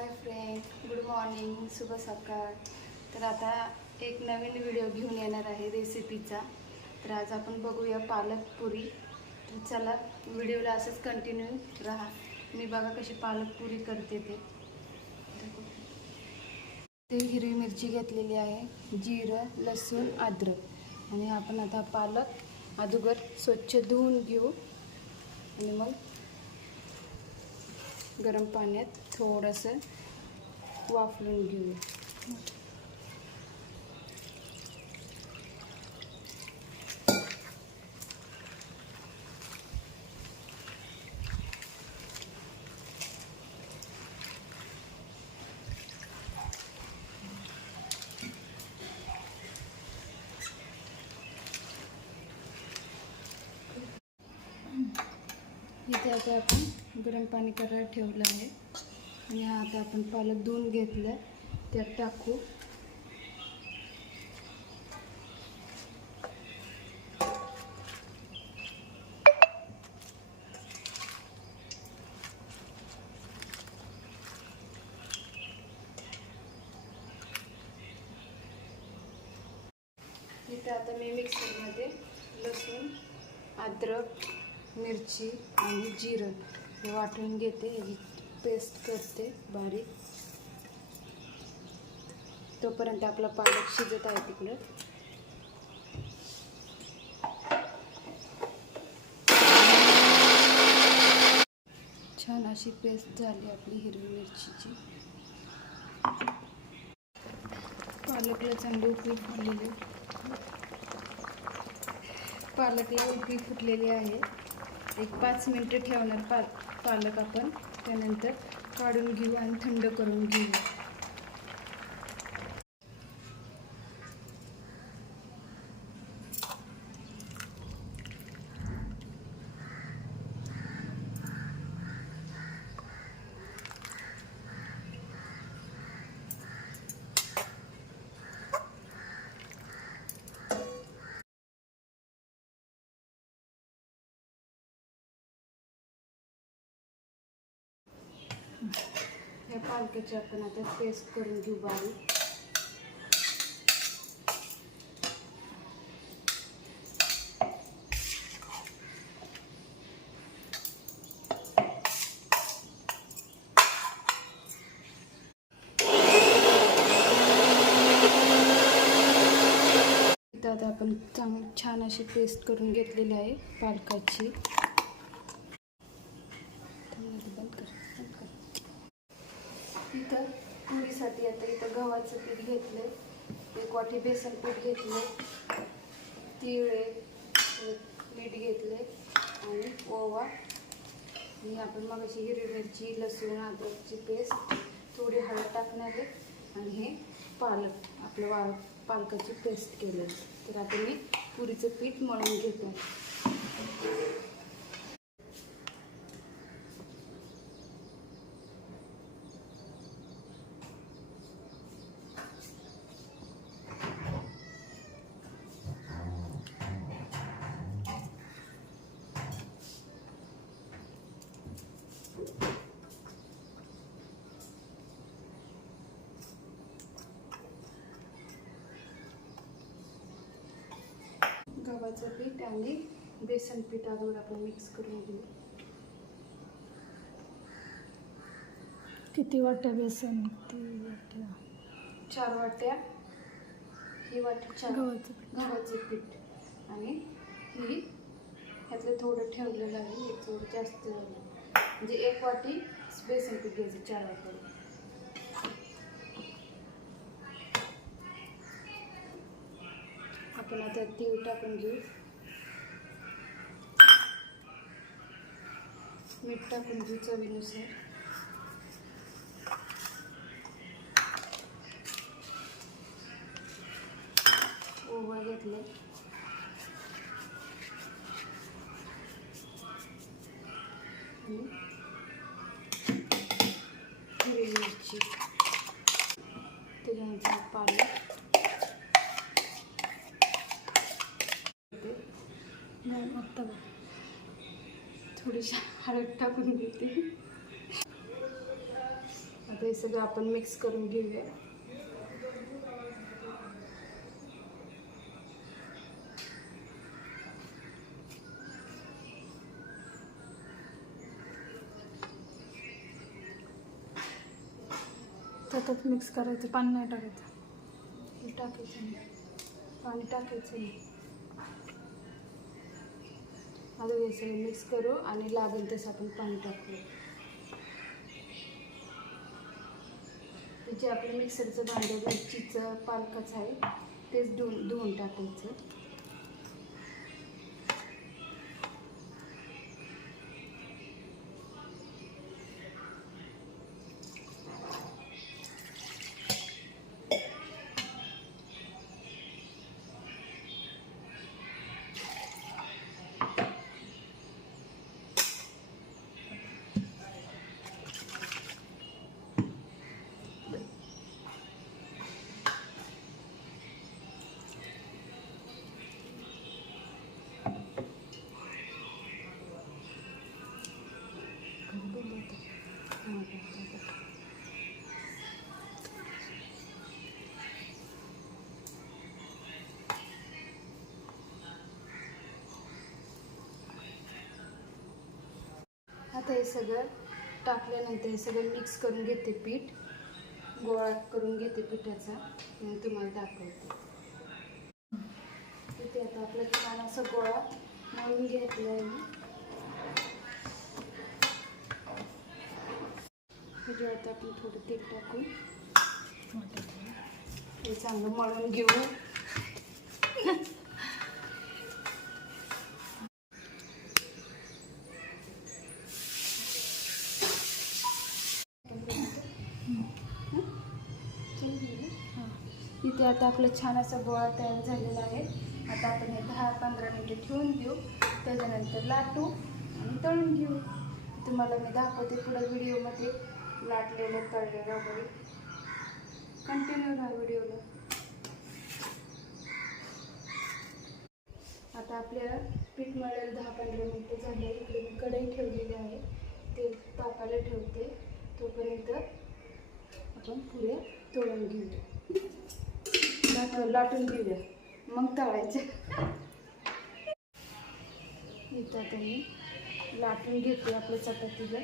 Hi friend good morning शुभ सकाळ. तर आता एक नवीन व्हिडिओ घेऊन येणार आहे रेसिपीचा. तर आज आपण बघूया पालक पुरी. तर चला व्हिडिओला असंच कंटिन्यू राहा. मी बघा कशी पालक पुरी करते ते. ते हिरवी मिरची घेतलेली आहे जिरं लसूण अद्रक. आणि आपण आता पालक अगोदर स्वच्छ धुवून घेऊ. आणि मग गरम पाण्यात थोडंसं वाफलून घेऊ इथे आता आपण गरम पाणी करायला ठेवलं आहे. आणि हा आता आपण पालक धुवून घेतलं त्यात टाकू. इथे आता मी मिक्सरमध्ये लसूण अद्रक मिरची आणि जिरं हे वाटून घेते. याची पेस्ट करते बारीक. तोपर्यंत आपला पालक शिजत आहे तिकडं. छान अशी पेस्ट झाली आपली हिरवी मिरचीची. पालकला चांगली उकळी फुटलेली. पालकला उकळी फुटलेली आहे. एक पाच मिनटं ठेवणार पा पालक आपण. त्यानंतर काढून घेऊ आणि थंड करून घेऊ. पालकाची आपण आता पेस्ट करून घेऊ बारीक आता आपण चांग छान अशी पेस्ट करून घेतलेली आहे पालकाची थांब बंद कर बंद कर इथं पुरीसाठी आता इथं गव्हाचं पीठ घेतलं एक वाटी बेसन पीठ घेतलं तिळे मीठ घेतले आणि ओवा. आणि आपण मग अशी हिरवी मिरची लसूण अद्रकची पेस्ट थोडी हळद टाकणार आहे. आणि हे पालक आपलं वा पालकाची पेस्ट केलं तर आता मी पुरीचं पीठ मळून घेतो. गव्हाचं पीठ आणि बेसन पीठ अगोदर आपण मिक्स करून घेऊ. किती वाट्या बेसन किती वाट्या? चार वाट्या. ही वाटी चार गव्हाचं पीठ. गव्हाचं पीठ. आणि ही ह्यातलं थोडं ठेवलेलं आहे हे थोडं जास्त. म्हणजे एक वाटी बेसन पीठ घ्यायचं चार वाट्या. आपण आता तीळ टाकून घेऊ. मीठ टाकून घेऊ चवीनुसार. थोडीशी हळद टाकून घेते आता हे सगळं आपण मिक्स करून घेऊया. त्याच्यात मिक्स करायचं पाणी नाही टाकायचं. टाकायचं नाही. पाणी टाकायचं नाही. आता हे सगळं मिक्स करू आणि लागेल तसं आपण पाणी टाकू. जे आपलं मिक्सरचं भांडं मिरचीचं पालकाचं आहे तेच धुवून धुवून टाकायचं. आता हे सगळं टाकल्यानंतर हे सगळं मिक्स करून घेते पीठ. गोळा करून घेते पिठाचा. आणि तुम्हाला दाखवते. इथे आता आपला छान असा गोळा मळून घेतला आहे मी आता आपण थोडं तेल टाकून हे चांगलं मळून घेऊ. इथे आता आपलं छान असा गोळा तयार झालेला आहे. आता आपण हे दहा पंधरा मिनटं ठेवून देऊ. त्याच्यानंतर लाटू आणि तळून घेऊ. तुम्हाला मी दाखवते पुढं व्हिडिओमध्ये. लाटलेलं तळलेलं वगैरे. कंटिन्यू राहा व्हिडिओला. आता आपल्या पीठ मळायला दहा पंधरा मिनटं झाले. इकडे मी कढई ठेवलेली आहे. ते तापायला ठेवते. तोपर्यंत आपण पुऱ्या तळून घेऊ. लाटून घेऊया. मग तळायचे. इथं आता मी लाटून घेते आपल्या चपातीला.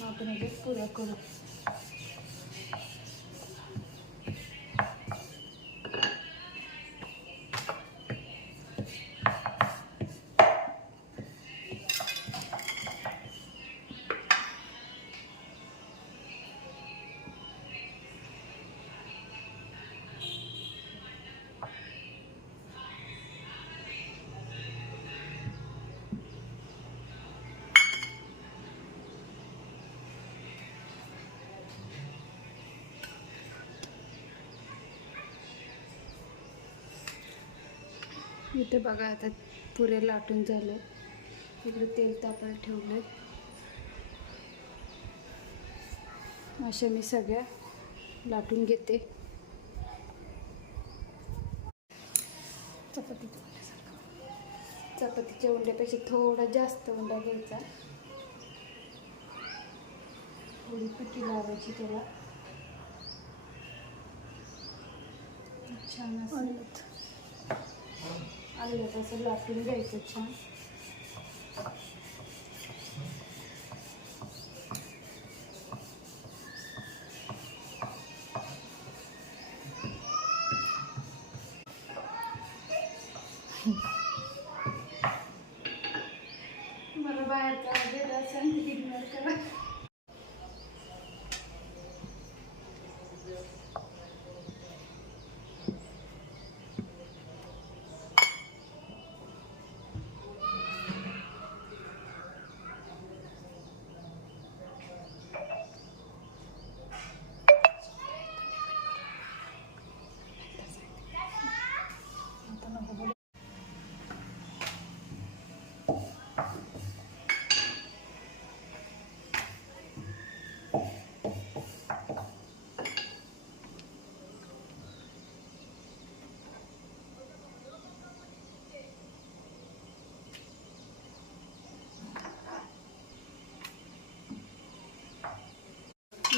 मग आपण पुऱ्या करू. इथे बघा आता पुरे लाटून झालं. इकडे तेल तापायला ठेवलं अशा मी सगळ्या लाटून घेते. चपाती चपातीच्या उंड्यापेक्षा थोडा जास्त उंडा घ्यायचा. थोडी पिठी लावायची त्याला. छान असं. आणलं आलं तसं लाटून घ्यायचं छान. मला बाहेरचा आवाज असेल इग्नोर करा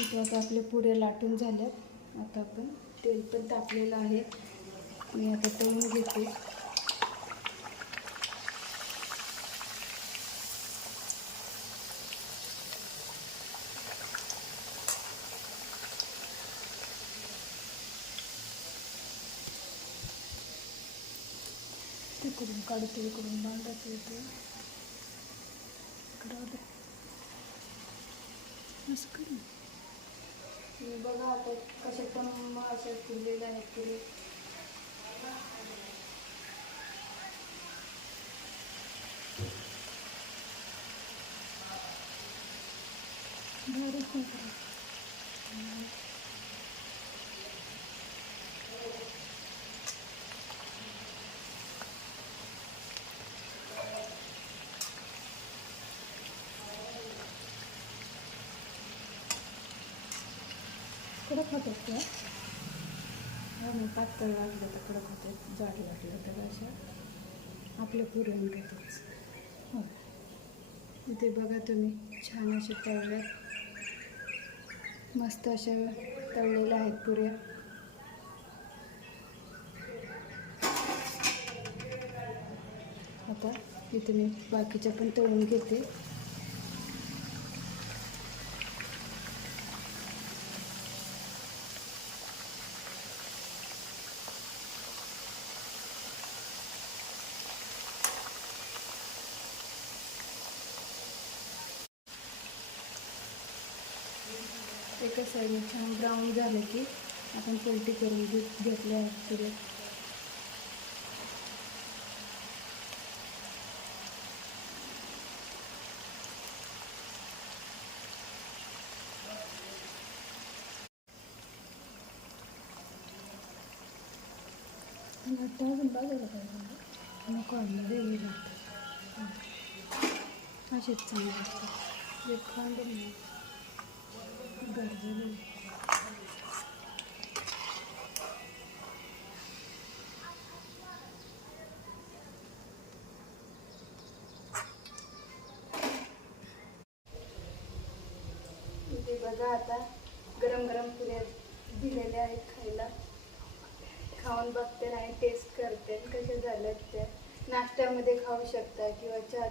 इथे आता आपल्या पुऱ्या लाटून झाल्यात. आता आपण तेल पण तापलेलं आहे. मी आता तळून घेते. तिकडून काढतो इकडून बांधायचं येते. इकडं असं कर मी बघा आता कसे पण असे फुललेल्या आहेत पुरे बारीक करायचं. कडक त्या आणि पातळ लागलं तर कडक होते जाड लागलं तर अशा आपल्या पुरण घेतच हो इथे बघा तुम्ही छान अशा तळल्यात मस्त अशा तळलेल्या आहेत पुऱ्या आता इथे मी बाकीच्या पण तळून घेते एका साईडने छान ब्राऊन झालं की आपण पलटी करून घे घेतल्या आहेत पुऱ्या असेच खांड बघा आता गरम गरम पुऱ्या दिलेले आहेत खायला. खाऊन बघते आणि टेस्ट करते. कसे झालं ते नाश्त्यामध्ये खाऊ शकता किंवा चहा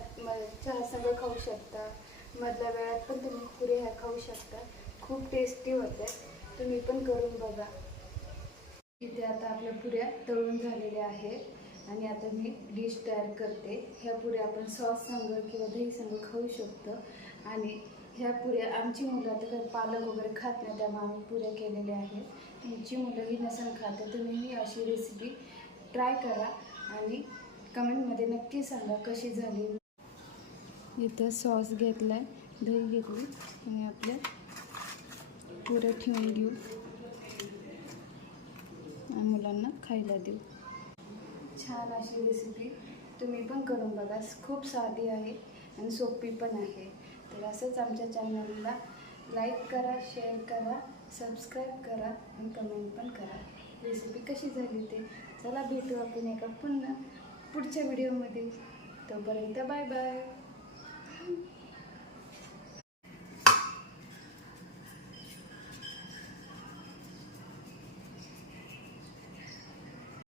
चहा संग खाऊ शकता. मधल्या वेळात पण तुम्ही पुरे ह्या खाऊ शकता. खूप टेस्टी होते. तुम्ही पण करून बघा. इथे आता आपल्या पुऱ्या तळून झालेल्या आहेत. आणि आता मी डिश तयार करते. ह्या पुऱ्या आपण सॉस संग किंवा दही संग खाऊ शकतो. आणि ह्या पुऱ्या आमची मुलं आता काही पालक वगैरे खात नाही त्यामुळे आम्ही पुऱ्या केलेल्या आहेत. तुमची मुलं ही खाते तुम्ही ही अशी रेसिपी ट्राय करा आणि कमेंटमध्ये नक्की सांगा कशी झाली. इथं सॉस घेतला आहे दही घेतली आणि आपल्या पुऱ्या ठेवून घेऊ. आणि मुलांना खायला देऊ. छान अशी रेसिपी तुम्ही पण करून बघा. खूप साधी आहे आणि सोपी पण आहे. तर असंच आमच्या चॅनलला लाईक करा शेअर करा सबस्क्राईब करा आणि कमेंट पण करा. रेसिपी कशी झाली ते? चला भेटू आपण एका पुन्हा पुढच्या व्हिडिओमध्ये तोपर्यंत बाय बाय